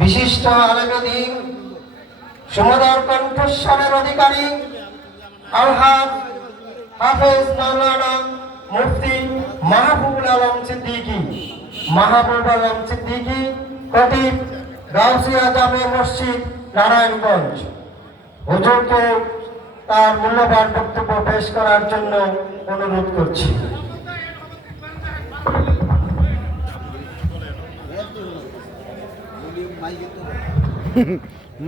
বিশিষ্ট আলেমদ্বীন, সুমধুর কণ্ঠস্বরের অধিকারী আলহাজ হাফেজ মাওলানা মুফতি মাহবুবুল আলম সিদ্দিকী, খতিব গাউসিয়া জামে মসজিদ নারায়ণগঞ্জ, হুজুরকে তার মূল্যবান বক্তব্য পেশ করার জন্য অনুরোধ করছি।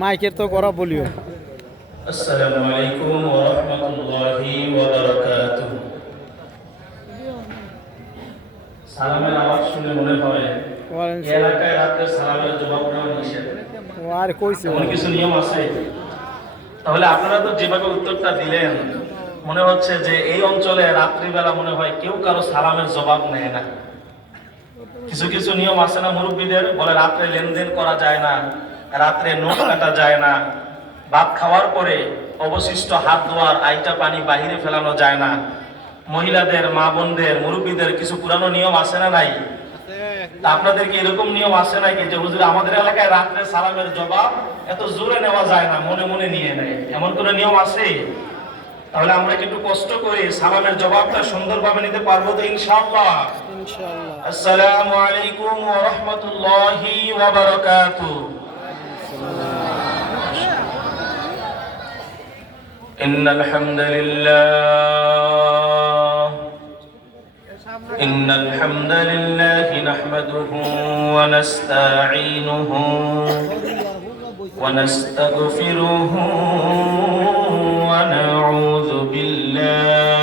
মাইকের তো করা বলিও। আসসালামু আলাইকুম ওয়া রাহমাতুল্লাহি ওয়া বারাকাতুহু। সালামের আওয়াজ শুনে মনে হয় এই এলাকায় রাতে সালামের জবাব দেওয়া নিষেধ। আর কইছে এমন কিছু নিয়ম আছে? তাহলে আপনারা তো যেভাবে উত্তরটা দিলেন, মনে হচ্ছে যে এই অঞ্চলে রাত্রিবেলা মনে হয় কেউ কারো সালামের জবাব নেয় না। কিছু কিছু নিয়ম আছে না মুরব্বীদের, বলে রাত্রে লেনদেন করা যায় না, রাত্রে নোট কাটা যায় না, ভাত খাওয়ার পরে অবশিষ্ট হাত ধোয়ার আইটা পানি বাহিরে ফেলানো যায় না। মহিলাদের, মা বোনদের, মুরব্বীদের কিছু পুরানো নিয়ম আছে না নাই? তা আপনাদের কি এরকম নিয়ম আছে নাকি যে হুজুর আমাদের এলাকায় রাত্রে সালামের জবাব এত জোরে নেওয়া যায় না, মনে মনে নিয়ে নেয়, এমন কোন নিয়ম আছে? তাহলে আমরা কি একটু কষ্ট করে সালামের জবাবটা সুন্দরভাবে নিতে পারবো তো ইনশাআল্লাহ? ইনশাআল্লাহ। আসসালামু আলাইকুম ওয়া রাহমাতুল্লাহি ওয়া বারাকাতুহু। ইন্নাল হামদালিল্লাহ নাহমাদুহু ওয়া নাস্তাঈনুহু ওয়া নাস্তাগফিরুহু ওয়া নাউযু বিল্লাহ